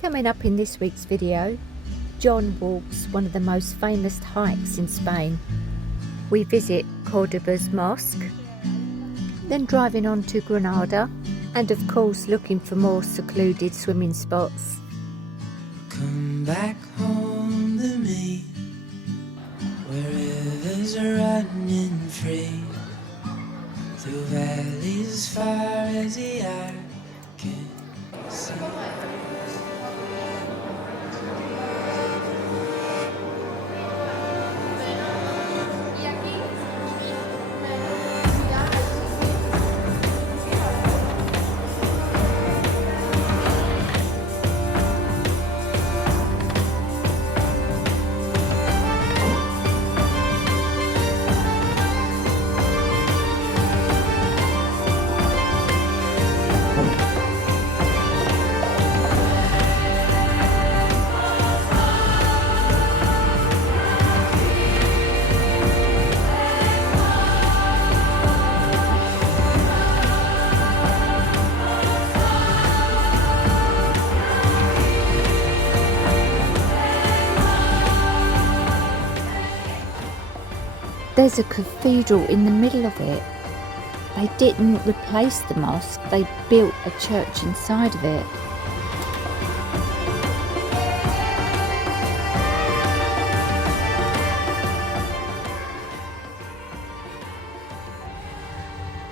Coming up in this week's video, John walks one of the most famous hikes in Spain. We visit Cordoba's mosque, then driving on to Granada, and of course looking for more secluded swimming spots. Come back home to me, where rivers are running free, through valleys as far as the eye can see. There's a cathedral in the middle of it. They didn't replace the mosque, they built a church inside of it.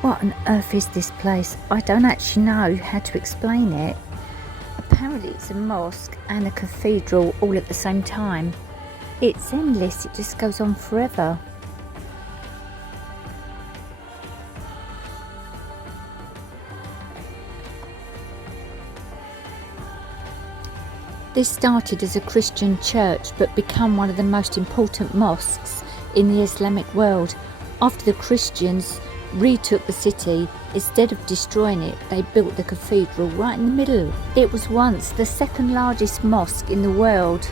What on earth is this place? I don't actually know how to explain it. Apparently it's a mosque and a cathedral all at the same time. It's endless, it just goes on forever. This started as a Christian church but became one of the most important mosques in the Islamic world. After the Christians retook the city, instead of destroying it, they built the cathedral right in the middle. It was once the second largest mosque in the world.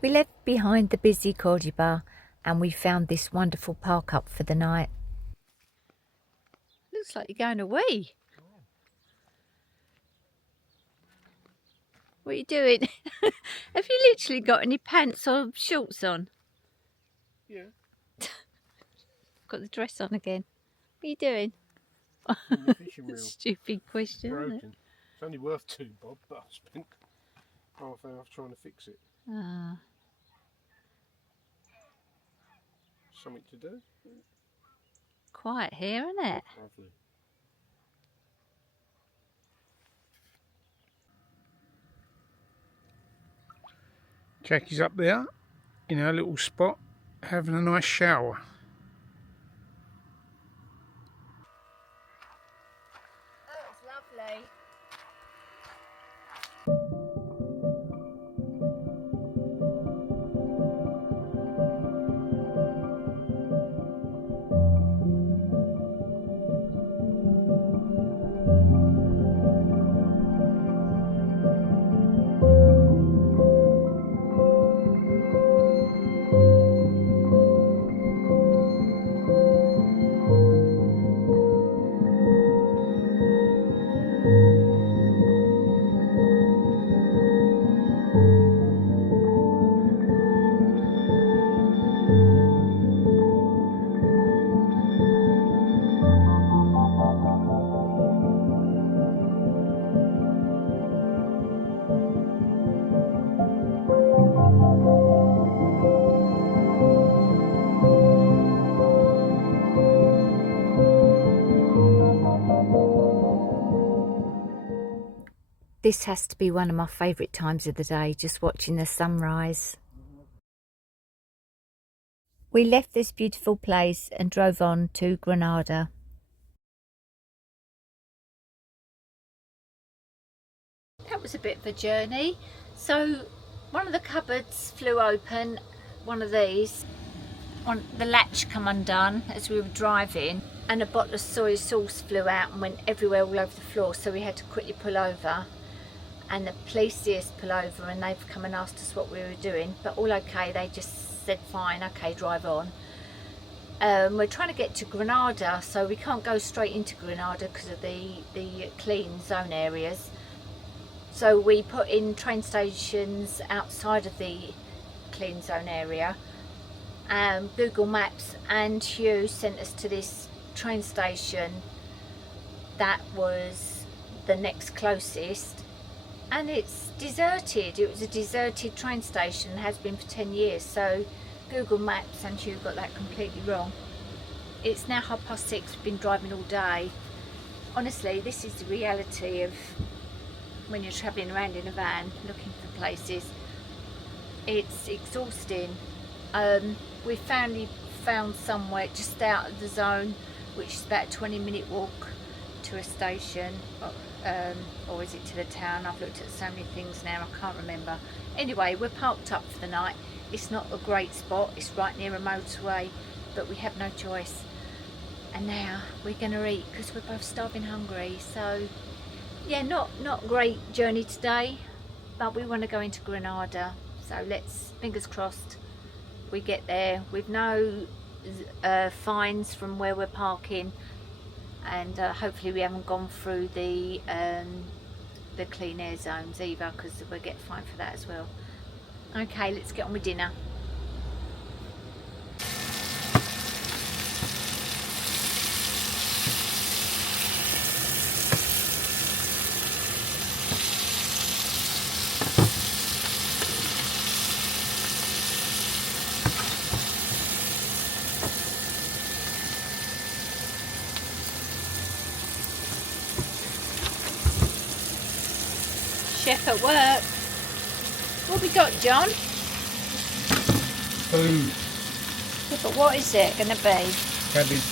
We left behind the busy Córdoba and we found this wonderful park up for the night. Looks like you're going away. What are you doing? Have you literally got any pants or shorts on? Yeah. Got the dress on again. What are you doing? The fishing reel. Stupid question, isn't it? Broken. It's only worth £2 bob, but I spent half an hour trying to fix it. Ah. Something to do. Quiet here, isn't it? Lovely. Jackie's up there in her little spot having a nice shower. Oh, it's lovely. This has to be one of my favourite times of the day, just watching the sunrise. We left this beautiful place and drove on to Granada. That was a bit of a journey. So one of the cupboards flew open, one of these, the latch come undone as we were driving, and a bottle of soy sauce flew out and went everywhere all over the floor, so we had to quickly pull over, and the police see us pull over and they've come and asked us what we were doing, but all okay. They just said fine, okay, drive on. We're trying to get to Granada, so we can't go straight into Granada because of the clean zone areas. So we put in train stations outside of the clean zone area. Google Maps and Hugh sent us to this train station that was the next closest, and it's deserted. It was a deserted train station, has been for 10 years, so Google Maps and Hugh got that completely wrong. It's now 6:30, we've been driving all day. Honestly, this is the reality of when you're travelling around in a van looking for places. It's exhausting. We finally found somewhere just out of the zone, which is about a 20-minute walk to a station, or is it to the town? I've looked at so many things now, I can't remember. Anyway, we're parked up for the night. It's not a great spot, it's right near a motorway, but we have no choice. And now we're going to eat because we're both starving hungry. So yeah, not a great journey today, but we want to go into Granada, so let's, fingers crossed, we get there with no fines from where we're parking, and hopefully we haven't gone through the clean air zones either, because we'll get fined for that as well. Okay, let's get on with dinner. Chef at work. What we got, John? Food. Yeah, but what is it going to be? Cabbage.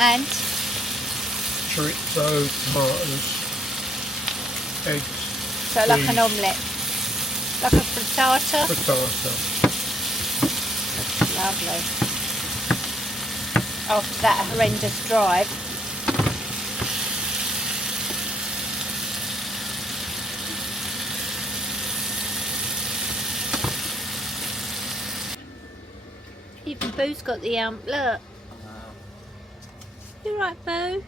And? Chorizo, tomatoes, eggs. So like an omelette? Like a frittata? Frittata. Lovely. After that horrendous drive. Even Boo's got the look. You right, Boo?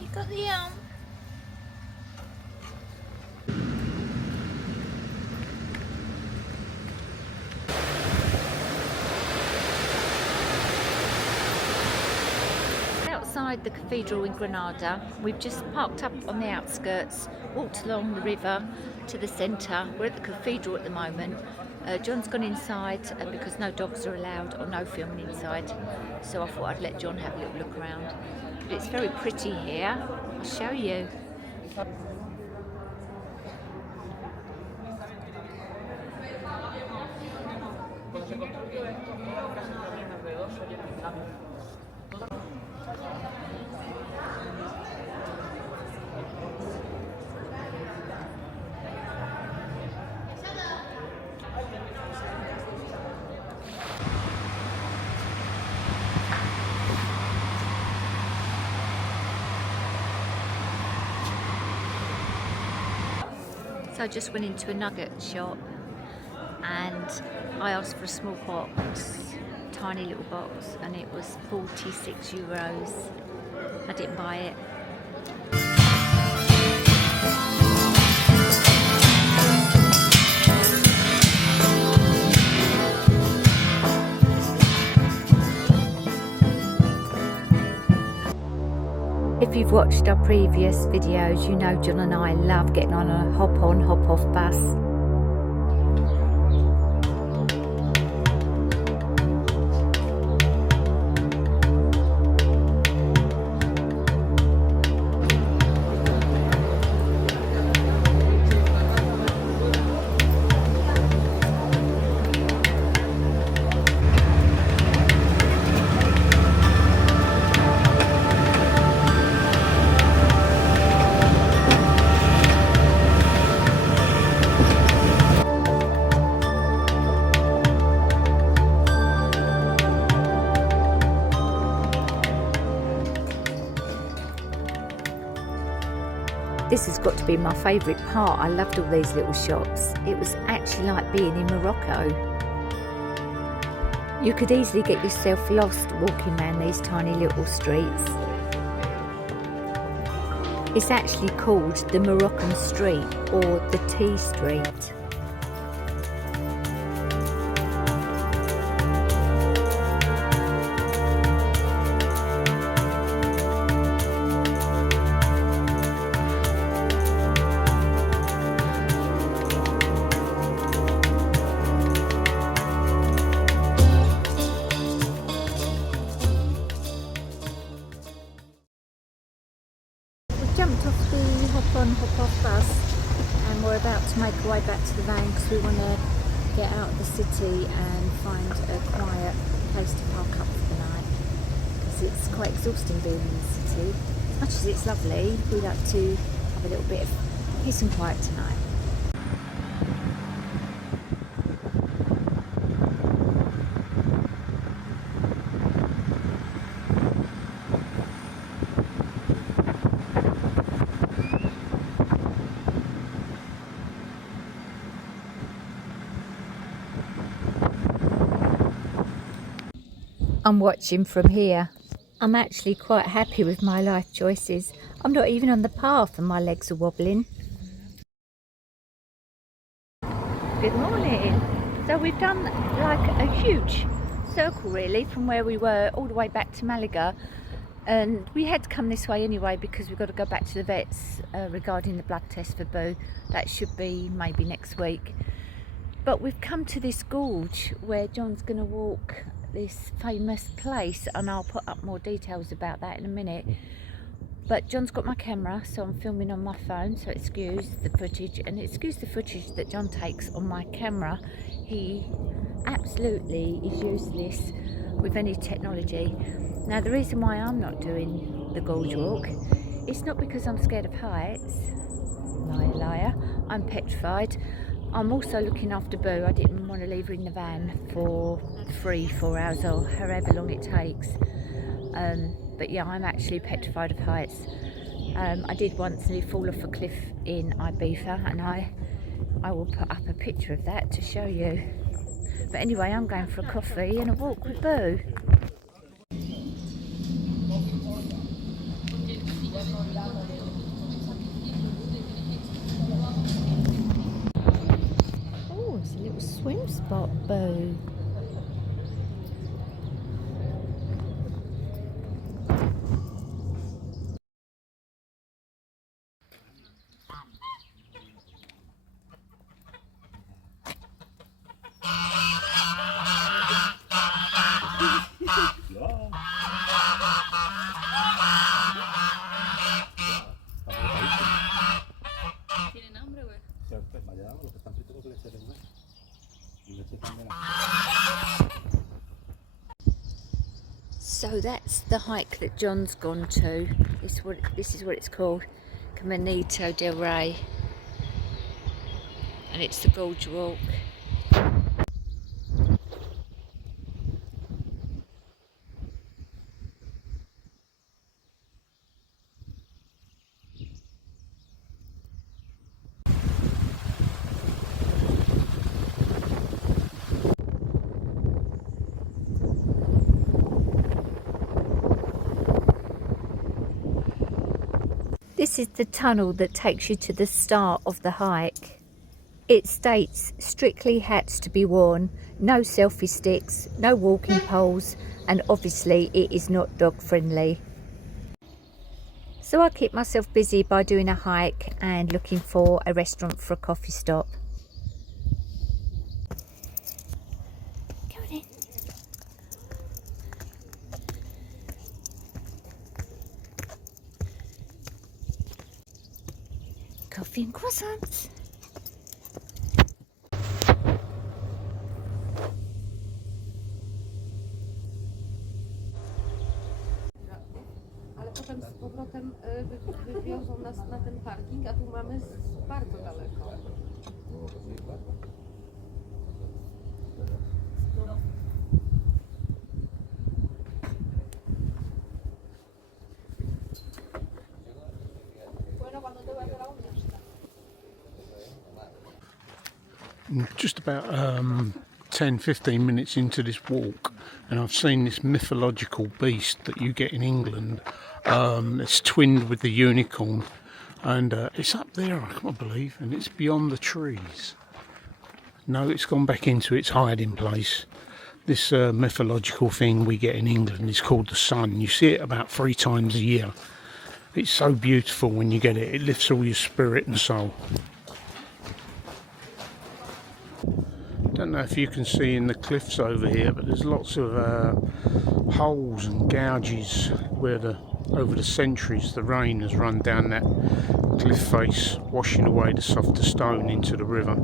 You got the Outside the cathedral in Granada, we've just parked up on the outskirts, walked along the river to the centre. We're at the cathedral at the moment. John's gone inside because no dogs are allowed or no filming inside, so I thought I'd let John have a little look around. But it's very pretty here. I'll show you. So I just went into a nugget shop and I asked for a small box, tiny little box, and it was 46 euros. I didn't buy it. If you've watched our previous videos, you know John and I love getting on a hop-on, hop-off bus. This has got to be my favourite part. I loved all these little shops. It was actually like being in Morocco. You could easily get yourself lost walking around these tiny little streets. It's actually called the Moroccan Street or the Tea Street. Jumped off the hop on hop off bus and we're about to make our way back to the van because we want to get out of the city and find a quiet place to park up for the night because it's quite exhausting being in the city. As much as it's lovely, we like to have a little bit of peace and quiet tonight. I'm watching from here. I'm actually quite happy with my life choices. I'm not even on the path and my legs are wobbling. Good morning. So we've done like a huge circle really from where we were all the way back to Málaga, and we had to come this way anyway because we've got to go back to the vets regarding the blood test for Boo. That should be maybe next week. But we've come to this gorge where John's going to walk this famous place, and I'll put up more details about that in a minute. But John's got my camera, so I'm filming on my phone, so excuse the footage, and excuse the footage that John takes on my camera. He absolutely is useless with any technology. Now the reason why I'm not doing the gorge walk, it's not because I'm scared of heights. Liar, liar. I'm petrified. I'm also looking after Boo. I didn't want to leave her in the van for 3-4 hours or however long it takes. But yeah, I'm actually petrified of heights. I did once nearly fall off a cliff in Ibiza, and I will put up a picture of that to show you. But anyway, I'm going for a coffee and a walk with Boo. Oh, it's a little swim spot, Boo. So that's the hike that John's gone to. This is what it's called, Caminito del Rey, and it's the gorge walk. This is the tunnel that takes you to the start of the hike. It states strictly hats to be worn, no selfie sticks, no walking poles, and obviously it is not dog friendly. So I keep myself busy by doing a hike and looking for a restaurant for a coffee stop. Go on in. Coffee and croissants. Ale potem z powrotem wywiozą nas na ten parking, a tu mamy bardzo daleko. Bueno, cuando te vaya a I'm just about 10-15 minutes into this walk, and I've seen this mythological beast that you get in England. It's twinned with the unicorn, and it's up there, I can't believe, and it's beyond the trees. No, it's gone back into its hiding place. This mythological thing we get in England is called the sun. You see it about 3 times a year. It's so beautiful when you get it. It lifts all your spirit and soul. Don't know if you can see in the cliffs over here, but there's lots of holes and gouges where over the centuries the rain has run down that cliff face, washing away the softer stone into the river.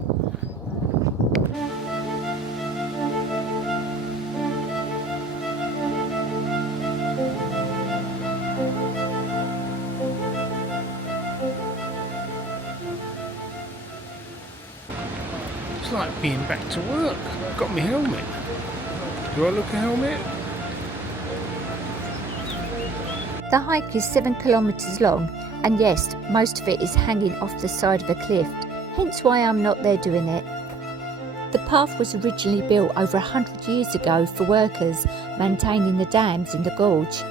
It's like being back to work. I've got my helmet. Do I look a helmet? The hike is 7 kilometres long, and yes, most of it is hanging off the side of a cliff, hence why I'm not there doing it. The path was originally built over 100 years ago for workers maintaining the dams in the gorge.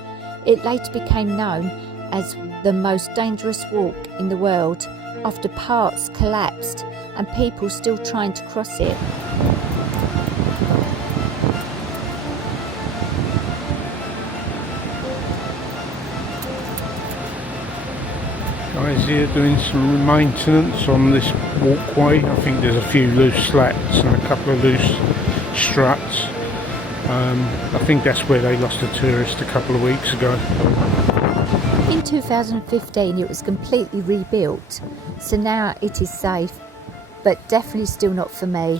It later became known as the most dangerous walk in the world after parts collapsed and people still trying to cross it. Guys here doing some maintenance on this walkway. I think there's a few loose slats and a couple of loose struts. I think that's where they lost a tourist a couple of weeks ago. In 2015 it was completely rebuilt, so now it is safe, but definitely still not for me.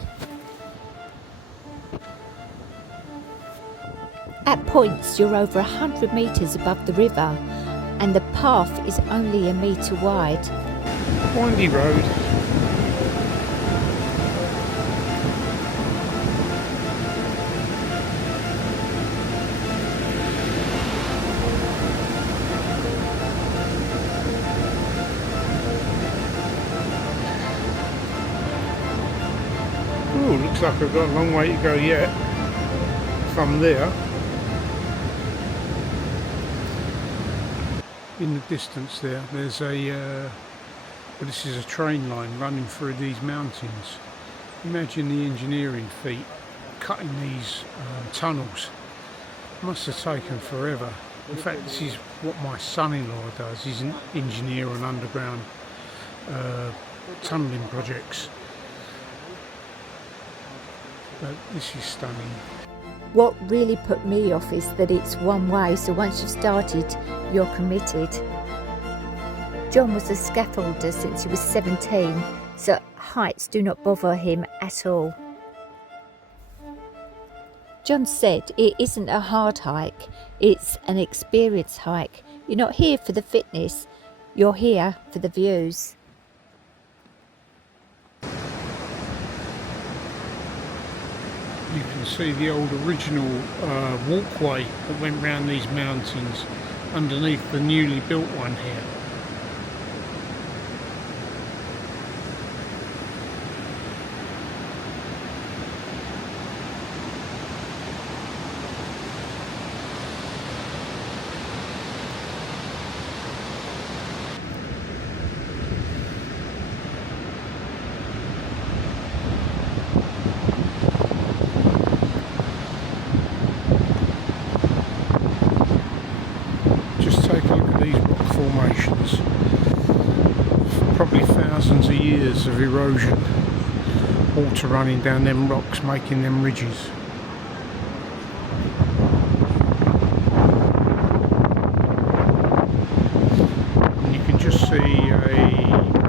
At points you're over 100 metres above the river, and the path is only a metre wide. Windy road. Ooh, looks like I've got a long way to go yet. From there. In the distance there's this is a train line running through these mountains. Imagine the engineering feat cutting these tunnels. Must have taken forever. In fact, this is what my son-in-law does. He's an engineer on underground tunnelling projects. But this is stunning. What really put me off is that it's one way, so once you've started, you're committed. John was a scaffolder since he was 17, so heights do not bother him at all. John said it isn't a hard hike, it's an experience hike. You're not here for the fitness, you're here for the views. You can see the old original walkway that went round these mountains underneath the newly built one here. Formations, probably thousands of years of erosion, water running down them rocks, making them ridges. And you can just see a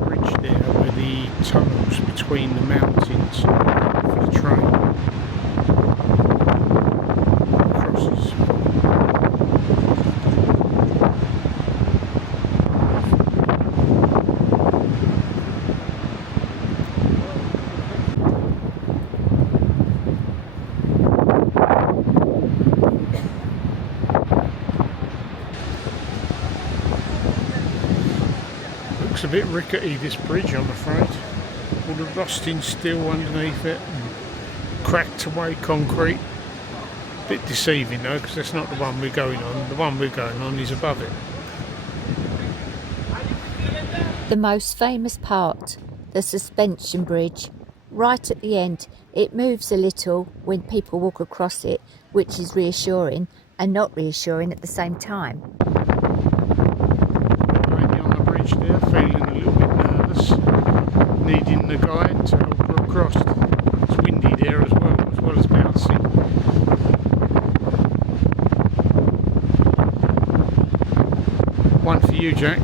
bridge there where the tunnels between the mountains for the train crosses. Looks a bit rickety, this bridge, I'm afraid. All the rusting steel underneath it and cracked away concrete. Bit deceiving though, because that's not the one we're going on. The one we're going on is above it. The most famous part, the suspension bridge, right at the end. It moves a little when people walk across it, which is reassuring and not reassuring at the same time. Maybe on the bridge there, feeling a little bit nervous, needing the guide to help her across. It's windy there as well as bouncing. One for you, Jack.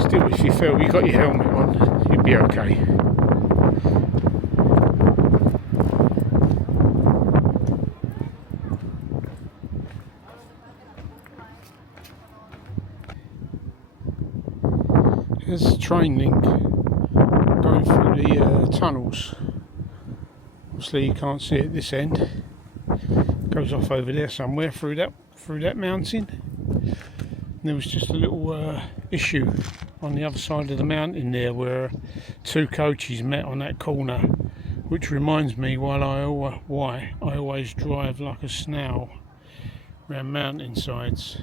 Still, if you feel you got your helmet on, you'd be okay. There's a train link going through the tunnels. Obviously you can't see it at this end. It goes off over there somewhere through that mountain. And there was just a little issue on the other side of the mountain there where two coaches met on that corner, which reminds me why I always drive like a snail around mountainsides.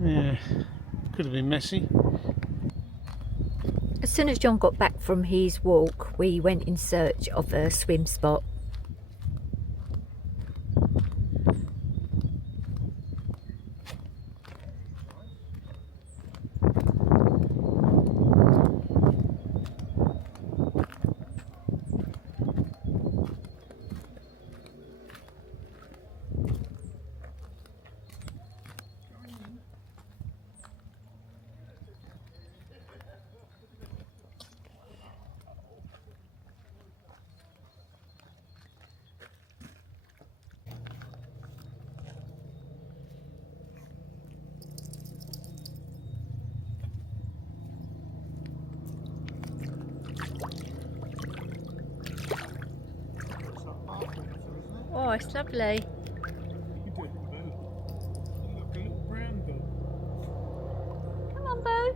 Yeah, could have been messy. As soon as John got back from his walk, we went in search of a swim spot. Oh, it's lovely. Look, a little brown dog. Come on, Boo.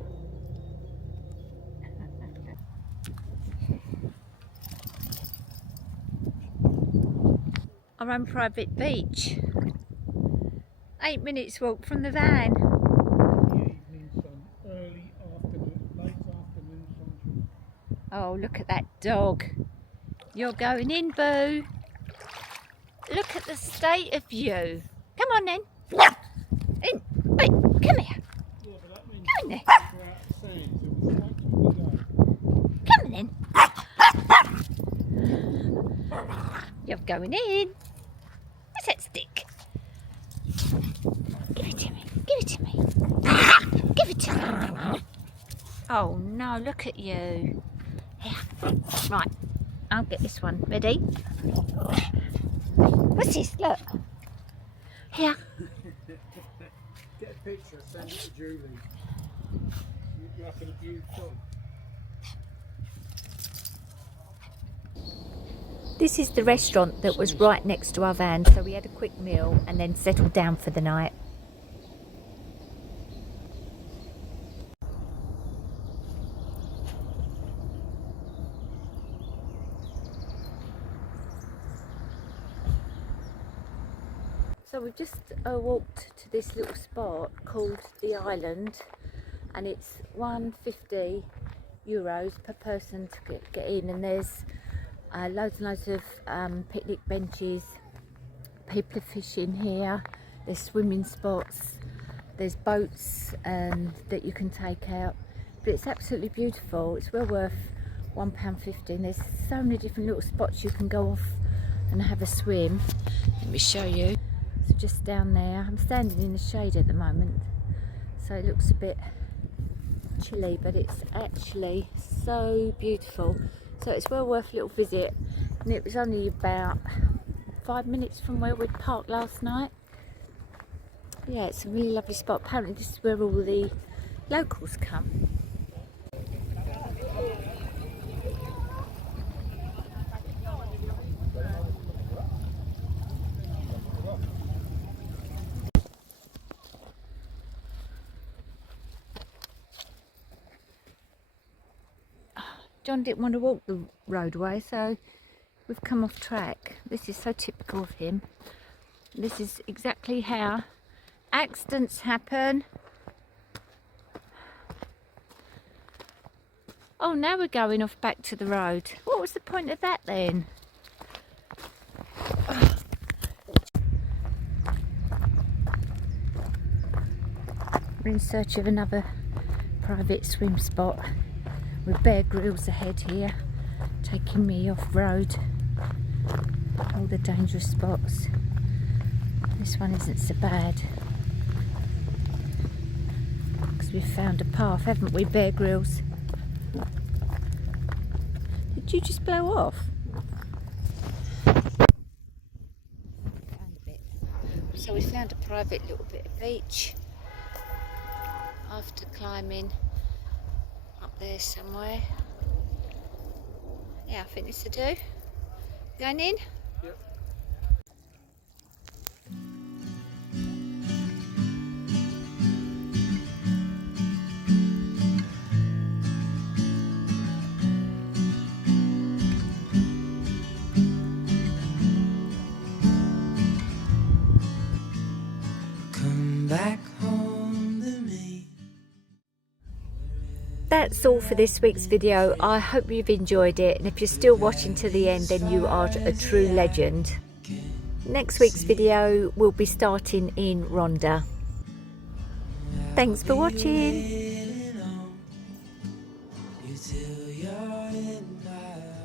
Our own private beach. 8 minutes walk from the van. Evening sun, early afternoon, late afternoon sunshine. Oh, look at that dog. You're going in, Boo. Look at the state of you. Come on then. In. Hey, come here. Yeah, but that means Come in there. we're out of sand, so we'll wait till we go. Come on then. You're going in. Where's that stick? Give it to me. Give it to me. Give it to me. Oh no, look at you. Here. Right. I'll get this one. Ready? What's this? Look. Here. Get a picture, send it to Julie. You're up in a beautiful. This is the restaurant that was right next to our van, so we had a quick meal and then settled down for the night. So we've just walked to this little spot called The Island, and it's €150 per person to get in, and there's loads and loads of picnic benches. People are fishing here. There's swimming spots. There's boats that you can take out. But it's absolutely beautiful. It's well worth £1.50. There's so many different little spots you can go off and have a swim. Let me show you. So just down there. I'm standing in the shade at the moment, so it looks a bit chilly, but it's actually so beautiful. So it's well worth a little visit, and it was only about 5 minutes from where we'd parked last night. Yeah, it's a really lovely spot. Apparently this is where all the locals come. John didn't want to walk the roadway, so we've come off track. This is so typical of him. This is exactly how accidents happen. Oh, now we're going off back to the road. What was the point of that then? We're in search of another private swim spot with Bear Grylls ahead here, taking me off road. All the dangerous spots. This one isn't so bad because we've found a path, haven't we, Bear Grylls? Did you just blow off? So we found a private little bit of beach after climbing up there somewhere. Yeah, I think this will do. Going in? Yep. Come back home to me. That's all for this week's video. I hope you've enjoyed it, and if you're still watching to the end, then you are a true legend. Next week's video will be starting in Rhondda. Thanks for watching. Waiting on you till you're in my